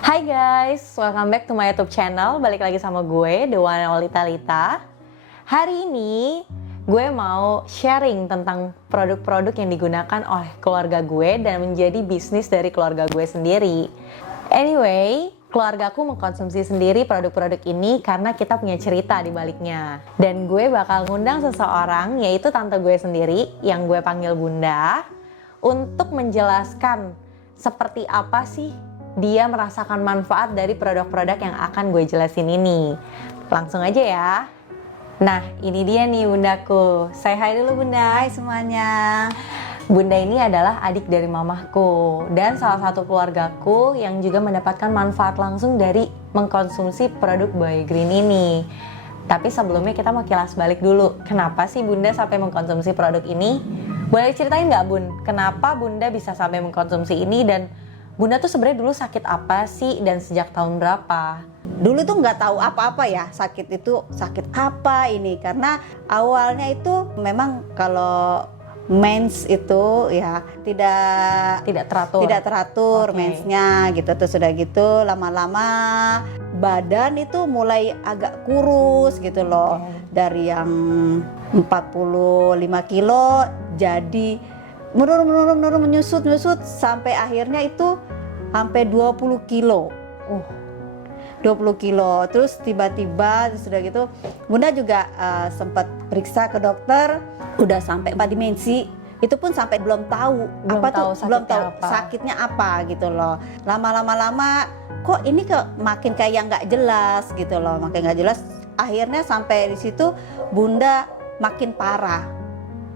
Hai guys, welcome back to my YouTube channel. Balik lagi sama gue, The One and Only Talita. Hari ini gue mau sharing tentang produk-produk yang digunakan oleh keluarga gue dan menjadi bisnis dari keluarga gue sendiri. Anyway, keluargaku mengkonsumsi sendiri produk-produk ini karena kita punya cerita di baliknya. Dan gue bakal ngundang seseorang, yaitu tante gue sendiri yang gue panggil Bunda, untuk menjelaskan seperti apa sih dia merasakan manfaat dari produk-produk yang akan gue jelasin ini. Langsung aja ya. Nah, ini dia nih bundaku. Say hi dulu Bunda. Hai semuanya. Bunda ini adalah adik dari mamahku dan salah satu keluargaku yang juga mendapatkan manfaat langsung dari mengkonsumsi produk Boy Green ini. Tapi sebelumnya kita mau kilas balik dulu. Kenapa sih Bunda sampai mengkonsumsi produk ini? Boleh ceritain nggak Bun? Kenapa Bunda bisa sampai mengkonsumsi ini dan Bunda tuh sebenarnya dulu sakit apa sih dan sejak tahun berapa? Dulu tuh nggak tahu apa-apa ya, sakit itu sakit apa ini, karena awalnya itu memang kalau mens itu ya Tidak teratur. tidak teratur Oke. mensnya gitu. Terus sudah gitu lama-lama badan itu mulai agak kurus gitu loh. Oke. Dari yang 45 kilo jadi menurun menyusut sampai akhirnya itu sampai 20 kilo. 20 kilo. Terus tiba-tiba sudah gitu Bunda juga sempat periksa ke dokter, udah sampai 4 dimensi. Itu pun sampai belum tahu sakitnya apa gitu loh. Lama kok ini makin kayak nggak jelas gitu loh, makin nggak jelas. Akhirnya sampai di situ Bunda makin parah.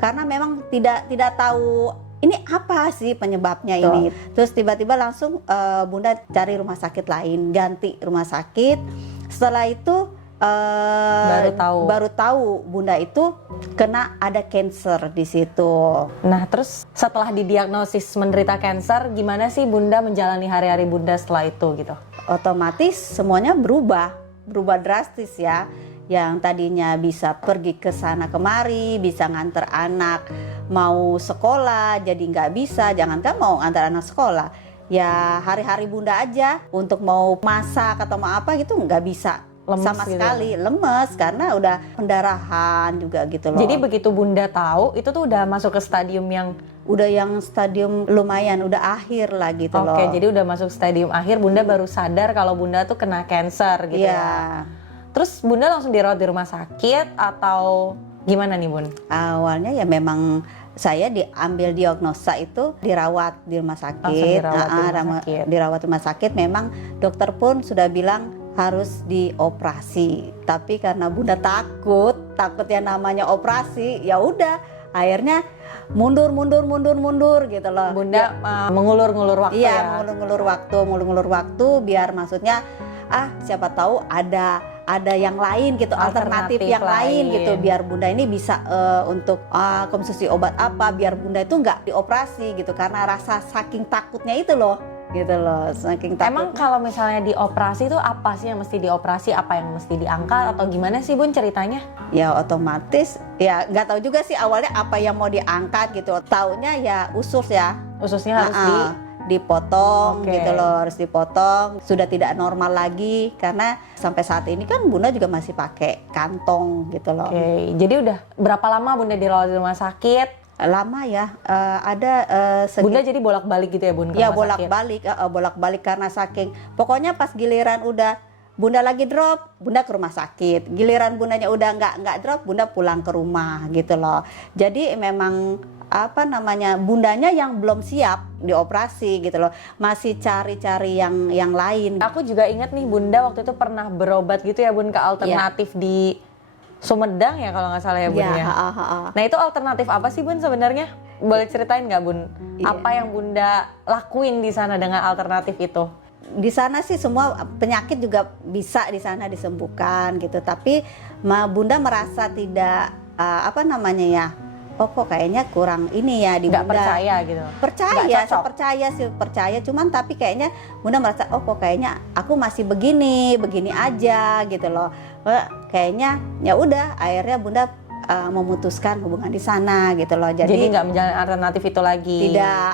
Karena memang tidak tahu ini apa sih penyebabnya ini. Terus tiba-tiba langsung Bunda cari rumah sakit lain, ganti rumah sakit. Setelah itu baru tahu Bunda itu kena ada cancer di situ. Nah, terus setelah didiagnosis menderita kanker, gimana sih Bunda menjalani hari-hari Bunda setelah itu gitu? Otomatis semuanya berubah drastis ya. Yang tadinya bisa pergi ke sana kemari, bisa nganter anak mau sekolah, jadi nggak bisa. Jangankan mau nganter anak sekolah, ya hari-hari Bunda aja untuk mau masak atau mau apa gitu nggak bisa. Lemes sama gitu sekali, lemes karena udah pendarahan juga gitu loh. Jadi begitu Bunda tahu, itu tuh udah masuk ke stadium yang stadium lumayan, udah akhir lah gitu loh. Oke, jadi udah masuk stadium akhir, Bunda baru sadar kalau Bunda tuh kena kanker gitu ya. Terus Bunda langsung dirawat di rumah sakit atau gimana nih Bun? Awalnya ya memang saya diambil diagnosa itu dirawat di rumah sakit. Dirawat di rumah sakit. Memang dokter pun sudah bilang harus dioperasi. Tapi karena Bunda takut yang namanya operasi, ya udah akhirnya mundur gitu loh. Bunda mengulur-ngulur waktu ya. Iya, mengulur-ngulur waktu biar maksudnya siapa tahu ada yang lain gitu, alternatif yang lain gitu, biar Bunda ini bisa untuk konsumsi obat apa, biar Bunda itu nggak dioperasi gitu, karena rasa saking takutnya itu loh, gitu loh, saking takutnya. Emang kalau misalnya dioperasi itu apa sih yang mesti dioperasi, apa yang mesti diangkat atau gimana sih Bun ceritanya? Ya otomatis, ya nggak tahu juga sih awalnya apa yang mau diangkat gitu, taunya ya ususnya harus dipotong gitu loh, harus dipotong. Sudah tidak normal lagi karena sampai saat ini kan Bunda juga masih pakai kantong gitu loh. Oke, jadi udah berapa lama Bunda dirawat di rumah sakit? Lama ya, Bunda jadi bolak-balik gitu ya Bun? Ya bolak-balik karena saking, pokoknya pas giliran udah Bunda lagi drop, Bunda ke rumah sakit. Giliran Bundanya udah nggak drop, Bunda pulang ke rumah gitu loh. Jadi memang Bundanya yang belum siap dioperasi gitu loh, masih cari-cari yang lain. Aku juga ingat nih Bunda waktu itu pernah berobat gitu ya Bun ke alternatif di Sumedang ya kalau nggak salah ya Bun ya. Nah itu alternatif apa sih Bun sebenarnya? Boleh ceritain nggak Bun? Apa yang Bunda lakuin di sana dengan alternatif itu? Di sana sih semua penyakit juga bisa di sana disembuhkan gitu, tapi Bunda merasa tidak kok kayaknya kurang ini ya di Bunda. Nggak percaya gitu? Percaya cuman tapi kayaknya Bunda merasa kok kayaknya aku masih begini aja gitu loh. Kayaknya ya udah akhirnya Bunda memutuskan hubungan di sana gitu loh. Jadi nggak menjalani alternatif itu lagi? Tidak.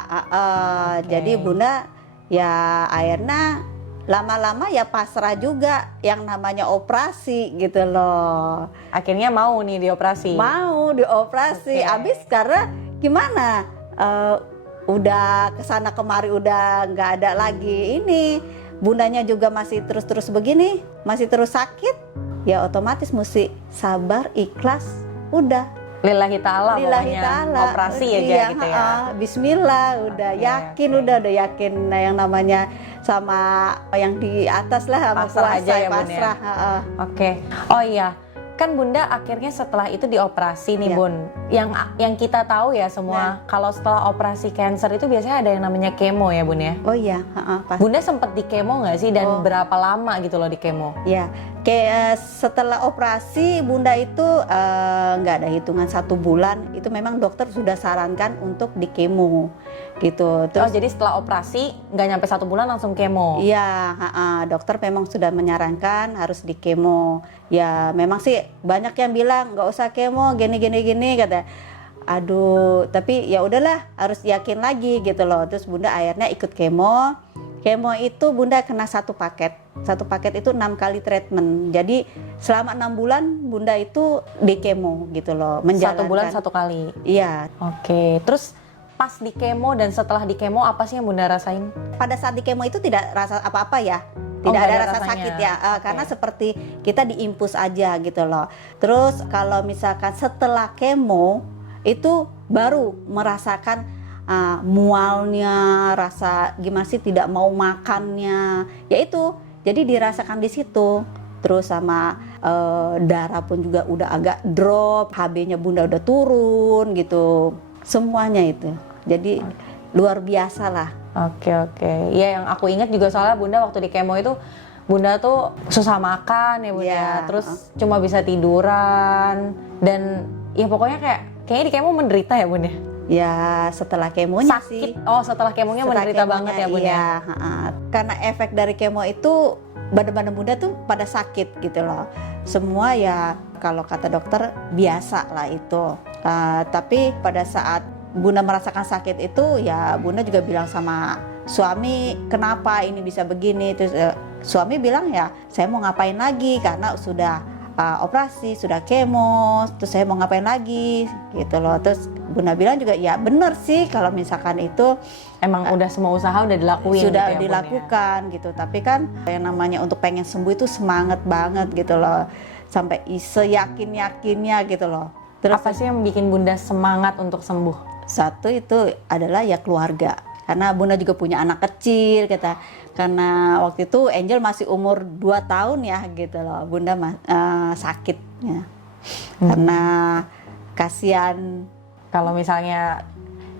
Jadi Bunda ya akhirnya lama-lama ya pasrah juga yang namanya operasi gitu loh. Akhirnya mau nih dioperasi. Mau dioperasi, Oke. abis karena gimana? Udah kesana kemari udah nggak ada lagi ini, bundanya juga masih terus begini, masih terus sakit, ya otomatis mesti sabar, ikhlas, udah. Lillahi ta'ala Lillahi pokoknya ta'ala. operasi aja Iya, gitu ya. Bismillah, udah Oke, yakin, oke. udah yakin yang namanya sama yang di atas lah, sama Pasrah kuasa, aja ya, Bun, ya? pasrah. Oke. Oh iya, kan Bunda akhirnya setelah itu dioperasi nih Iya. Bun. Yang kita tahu ya semua, kalau setelah operasi cancer itu biasanya ada yang namanya kemo ya Bun ya. Oh iya, pas. Bunda sempet di kemo nggak sih dan Oh. berapa lama gitu loh di kemo? Ya, kayak setelah operasi bunda itu nggak ada hitungan 1 bulan, itu memang dokter sudah sarankan untuk di kemo gitu. Oh Terus jadi setelah operasi nggak nyampe 1 bulan langsung kemo? iya, dokter memang sudah menyarankan harus di kemo. Ya memang sih banyak yang bilang nggak usah kemo, gini kata. Aduh, tapi ya udahlah harus yakin lagi gitu loh. Terus bunda akhirnya ikut kemo. Kemo itu bunda kena 1 paket. 1 paket itu 6 kali treatment. Jadi selama 6 bulan bunda itu di kemo gitu loh. 1 bulan 1 kali? Iya. Oke, terus pas di kemo dan setelah di kemo apa sih yang Bunda rasain? Pada saat di kemo itu tidak rasa apa-apa ya. Oh, Tidak nggak ada ada rasa rasanya. sakit ya. Oke. Karena seperti kita diinfus aja gitu loh. Terus kalau misalkan setelah kemo itu baru merasakan mualnya, rasa gimana sih tidak mau makannya. Ya itu. Jadi dirasakan di situ. Terus sama darah pun juga udah agak drop, HB-nya bunda udah turun gitu. Semuanya itu. Jadi luar biasa lah. Oke. Ya yang aku ingat juga soalnya Bunda waktu di kemo itu Bunda tuh susah makan ya Bunda. Iya, Terus cuma bisa tiduran dan ya pokoknya kayaknya di kemo menderita ya Bunda. Ya setelah kemonya Sakit. sih. Oh setelah kemonya Setelah menderita kemonya, banget ya Bunda. iya, karena efek dari kemo itu badan-badan bunda tuh pada sakit gitu loh. Semua ya kalau kata dokter biasa lah itu. Tapi pada saat bunda merasakan sakit itu ya bunda juga bilang sama suami kenapa ini bisa begini. Terus suami bilang ya saya mau ngapain lagi karena sudah operasi, sudah kemo, terus saya mau ngapain lagi gitu loh. Terus bunda bilang juga ya bener sih kalau misalkan itu Emang udah semua usaha udah dilakuin sudah gitu ya, Bun, ya? dilakukan gitu. Tapi kan yang namanya untuk pengen sembuh itu semangat banget gitu loh, sampai seyakin-yakinnya gitu loh. Terus Apa sih yang bikin Bunda semangat untuk sembuh? satu itu adalah ya keluarga, karena bunda juga punya anak kecil kata. Karena waktu itu Angel masih umur 2 tahun ya gitu loh, bunda sakitnya. Karena kasihan. Kalau misalnya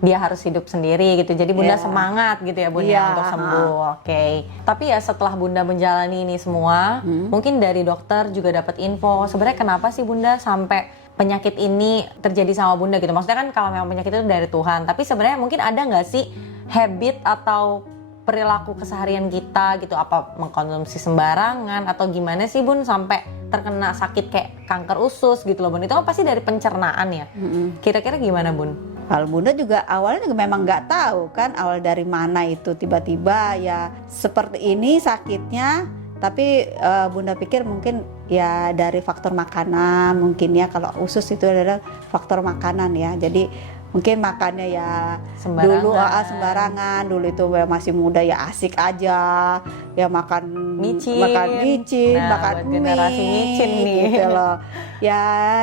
dia harus hidup sendiri gitu, jadi Bunda Iya. semangat gitu ya Bunda Iya, untuk sembuh. Oke. Tapi ya setelah Bunda menjalani ini semua, mungkin dari dokter juga dapat info. Sebenarnya kenapa sih Bunda sampai penyakit ini terjadi sama Bunda gitu? Maksudnya kan kalau memang penyakit itu dari Tuhan, tapi sebenarnya mungkin ada nggak sih habit atau perilaku keseharian kita gitu, apa mengkonsumsi sembarangan atau gimana sih Bun sampai terkena sakit kayak kanker usus gitu loh Bun? Itu kan pasti dari pencernaan ya. Kira-kira gimana Bun? Kalau bunda juga awalnya juga memang nggak tahu kan awal dari mana itu tiba-tiba ya seperti ini sakitnya. Tapi bunda pikir mungkin ya dari faktor makanan mungkin ya, kalau usus itu adalah faktor makanan ya. Jadi mungkin makannya ya Sembarangan. dulu sembarangan, dulu itu masih muda ya asik aja ya makan Micin. Nah, makan buat generasi mie micin nih. gitu loh. Ya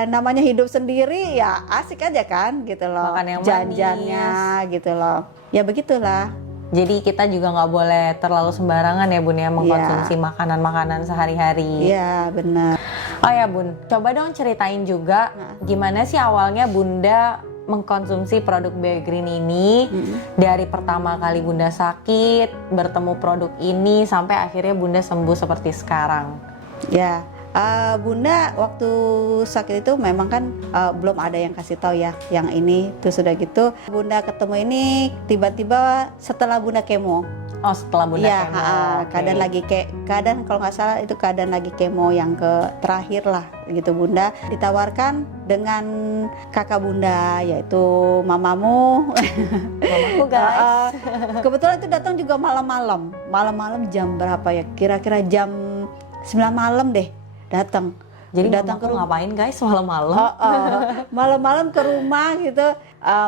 namanya hidup sendiri ya asik aja kan gitu loh. Makan yang Janjannya gitu loh. Ya begitulah. Jadi kita juga nggak boleh terlalu sembarangan ya Bun ya mengkonsumsi makanan-makanan sehari-hari. Iya benar. Oh ya Bun, coba dong ceritain juga gimana sih awalnya Bunda mengkonsumsi produk BioGreen ini dari pertama kali Bunda sakit, bertemu produk ini sampai akhirnya Bunda sembuh seperti sekarang. Ya, bunda waktu sakit itu memang kan belum ada yang kasih tahu ya yang ini. Terus sudah gitu bunda ketemu ini tiba-tiba setelah bunda kemo. Oh, setelah bunda Iya, kemo. Oke. keadaan lagi keadaan kalau nggak salah itu keadaan lagi kemo yang terakhir lah gitu bunda. Ditawarkan dengan kakak bunda yaitu mamamu. Mamaku guys. Kebetulan itu datang juga malam-malam. Malam-malam jam berapa ya? Kira-kira jam 9 malam deh datang. Jadi datang mamaku ngapain guys malam-malam? Malam-malam ke rumah gitu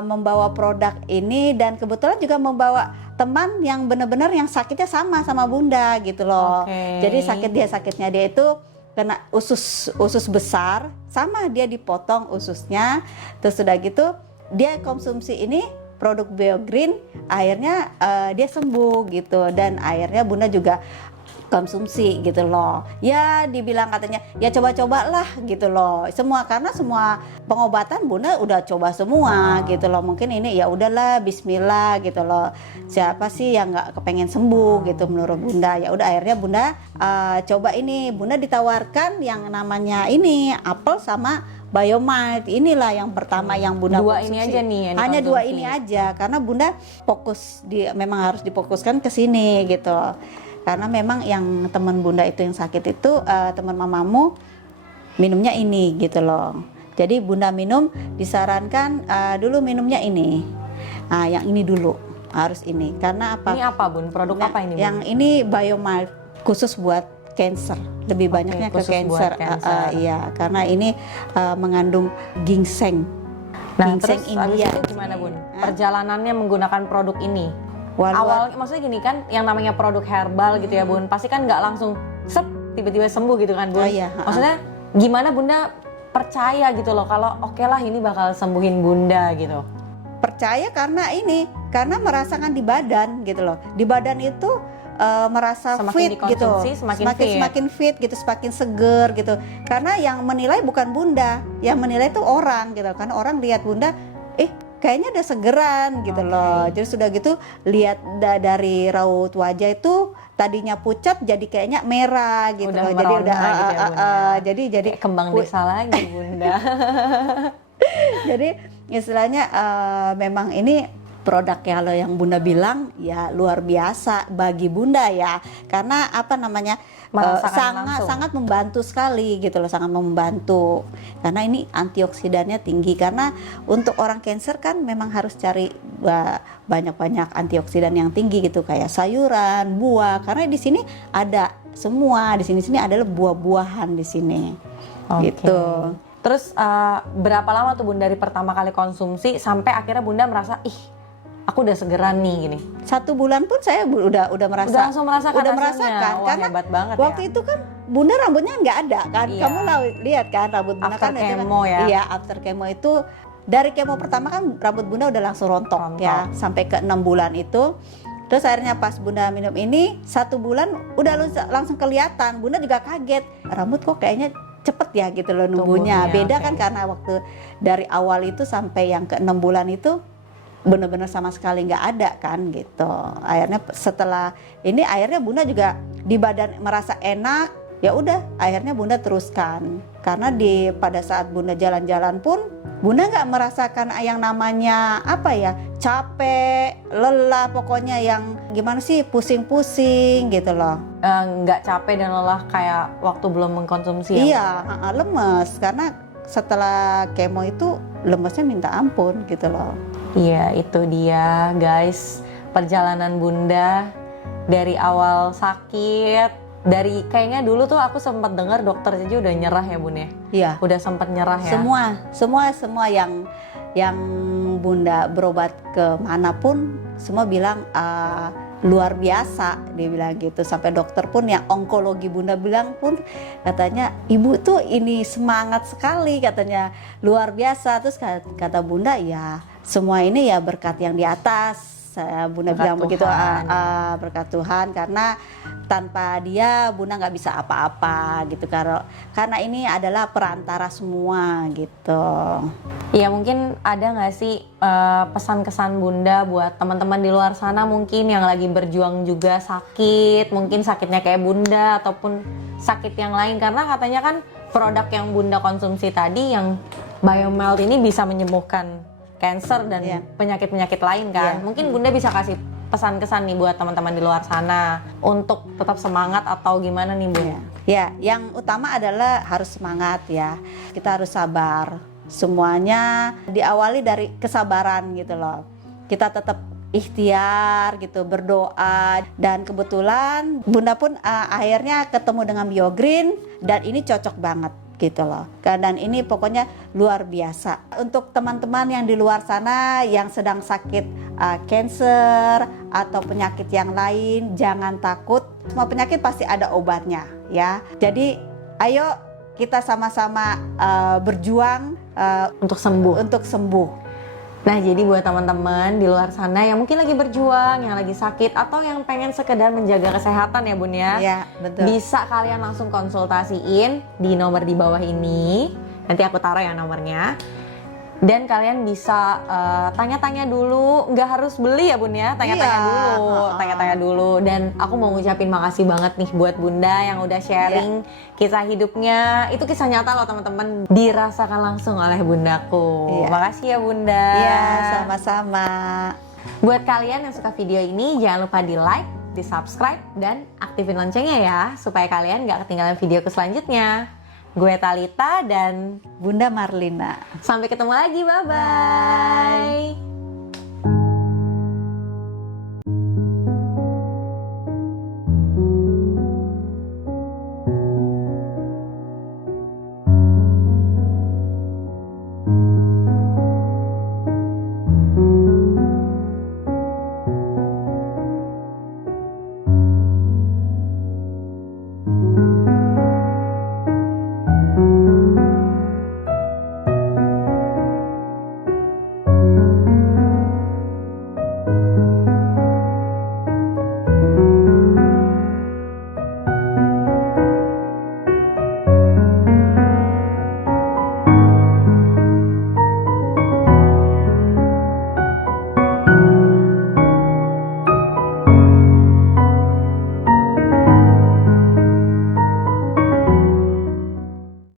membawa produk ini dan kebetulan juga membawa teman yang benar-benar yang sakitnya sama bunda gitu loh. Oke. Jadi sakitnya dia itu kena usus besar, sama dia dipotong ususnya. Terus sudah gitu dia konsumsi ini produk BioGreen, akhirnya dia sembuh gitu dan akhirnya bunda juga konsumsi gitu loh. Ya dibilang katanya ya coba-cobalah gitu loh. Karena semua pengobatan bunda udah coba semua gitu loh. Mungkin ini ya udahlah bismillah gitu loh. Siapa sih yang nggak kepengen sembuh gitu menurut bunda. Ya udah akhirnya bunda coba ini. Bunda ditawarkan yang namanya ini apel sama Biomart. Inilah yang pertama yang bunda Dua konsumsi. ini aja nih yang Hanya dikonsumsi. dua ini aja karena bunda fokus memang harus difokuskan ke sini gitu. Karena memang yang teman bunda itu yang sakit itu teman mamamu minumnya ini gitu loh. Jadi bunda minum disarankan dulu minumnya ini. Nah, yang ini dulu harus ini. Karena apa? Ini apa bun? Produk Nah, apa ini? Bun? Yang ini Biomart khusus buat cancer. Lebih banyaknya ke khusus cancer. buat cancer. Iya, karena ini mengandung ginseng. Nah, ginseng terus abis itu gimana bun? Perjalanannya menggunakan produk ini? Awal maksudnya gini kan, yang namanya produk herbal gitu ya bun, pasti kan nggak langsung tiba-tiba sembuh gitu kan bun. Oh, iya, Maksudnya gimana bunda percaya gitu loh kalau oke lah ini bakal sembuhin bunda gitu? Percaya karena merasakan di badan gitu loh. Di badan itu merasa Semakin fit gitu, dikonsumsi, semakin fit. Gitu, semakin seger gitu. Karena yang menilai bukan bunda, yang menilai itu orang gitu. Karena orang lihat bunda, kayaknya udah segeran gitu loh. Jadi sudah gitu lihat dari raut wajah itu tadinya pucat jadi kayaknya merah gitu Udah loh. Jadi merona udah gitu ya, Bunda. jadi Kayak kembang desa lagi bunda. jadi istilahnya memang ini produk kalau yang bunda bilang ya luar biasa bagi bunda ya. Karena apa namanya Merasakan langsung. sangat membantu sekali gitu loh, sangat membantu. Karena ini antioksidannya tinggi karena untuk orang cancer kan memang harus cari banyak-banyak antioksidan yang tinggi gitu kayak sayuran, buah. Karena di sini ada semua, di sini adalah buah-buahan di sini. Gitu. Terus berapa lama tuh bun dari pertama kali konsumsi sampai akhirnya bunda merasa aku udah segeran nih gini? 1 bulan pun saya udah merasa Udah langsung merasakan udah hasilnya. merasakan Wah, karena hebat banget waktu ya. itu kan bunda rambutnya nggak ada kan. Iya. Kamu lihat kan rambut bunda After kan itu kemo kan, ya. Iya, after kemo itu dari kemo pertama kan rambut bunda udah langsung rontok ya sampai ke 6 bulan itu. Terus akhirnya pas bunda minum ini 1 bulan udah langsung kelihatan. Bunda juga kaget, rambut kok kayaknya cepet ya gitu loh numbuhnya. Beda kan karena waktu dari awal itu sampai yang ke 6 bulan itu benar-benar sama sekali nggak ada kan gitu. Akhirnya setelah ini akhirnya bunda juga di badan merasa enak. Ya udah akhirnya bunda teruskan karena pada saat bunda jalan-jalan pun bunda nggak merasakan yang namanya apa ya capek, lelah, pokoknya yang gimana sih pusing-pusing gitu loh. Nggak capek dan lelah kayak waktu belum mengkonsumsi. Iya, lemes karena setelah kemo itu lemesnya minta ampun gitu loh. Iya, itu dia guys, perjalanan bunda dari awal sakit. Dari kayaknya dulu tuh aku sempat dengar dokter aja udah nyerah ya bun ya. Iya. Udah sempat nyerah ya. Semua yang bunda berobat ke manapun semua bilang luar biasa, dia bilang gitu. Sampai dokter pun yang onkologi bunda bilang pun katanya ibu tuh ini semangat sekali katanya, luar biasa. Terus kata bunda ya semua ini ya berkat yang di atas. Bunda Berkat bilang begitu, Tuhan. berkat Tuhan karena tanpa dia bunda nggak bisa apa-apa gitu karena ini adalah perantara semua gitu. Iya, mungkin ada nggak sih pesan kesan bunda buat teman-teman di luar sana mungkin yang lagi berjuang juga sakit, mungkin sakitnya kayak bunda ataupun sakit yang lain, karena katanya kan produk yang bunda konsumsi tadi yang Biomelt ini bisa menyembuhkan cancer dan penyakit-penyakit lain kan. Mungkin bunda bisa kasih pesan kesan nih buat teman-teman di luar sana untuk tetap semangat atau gimana nih Bun? Ya, yang utama adalah harus semangat ya. Kita harus sabar. Semuanya diawali dari kesabaran gitu loh. Kita tetap ikhtiar gitu, berdoa, dan kebetulan Bunda pun akhirnya ketemu dengan BioGreen dan ini cocok banget gitu loh. Dan ini pokoknya luar biasa. Untuk teman-teman yang di luar sana yang sedang sakit cancer atau penyakit yang lain, jangan takut. Semua penyakit pasti ada obatnya ya. Jadi ayo kita sama-sama berjuang Untuk sembuh. untuk sembuh. Nah, jadi buat teman-teman di luar sana yang mungkin lagi berjuang, yang lagi sakit, atau yang pengen sekedar menjaga kesehatan ya Bun ya, Ya, betul. bisa kalian langsung konsultasiin di nomor di bawah ini. Nanti aku taruh ya nomornya. Dan kalian bisa tanya-tanya dulu, nggak harus beli ya Bun ya, tanya-tanya Iya. dulu, tanya-tanya dulu. Dan aku mau ngucapin makasih banget nih buat Bunda yang udah sharing kisah hidupnya. Itu kisah nyata loh teman-teman, dirasakan langsung oleh Bundaku. Iya. Makasih ya Bunda. Iya, sama-sama. Buat kalian yang suka video ini, jangan lupa di like, di subscribe, dan aktifin loncengnya ya, supaya kalian nggak ketinggalan videoku selanjutnya. Gue Talita dan Bunda Marlina. sampai ketemu lagi, bye-bye.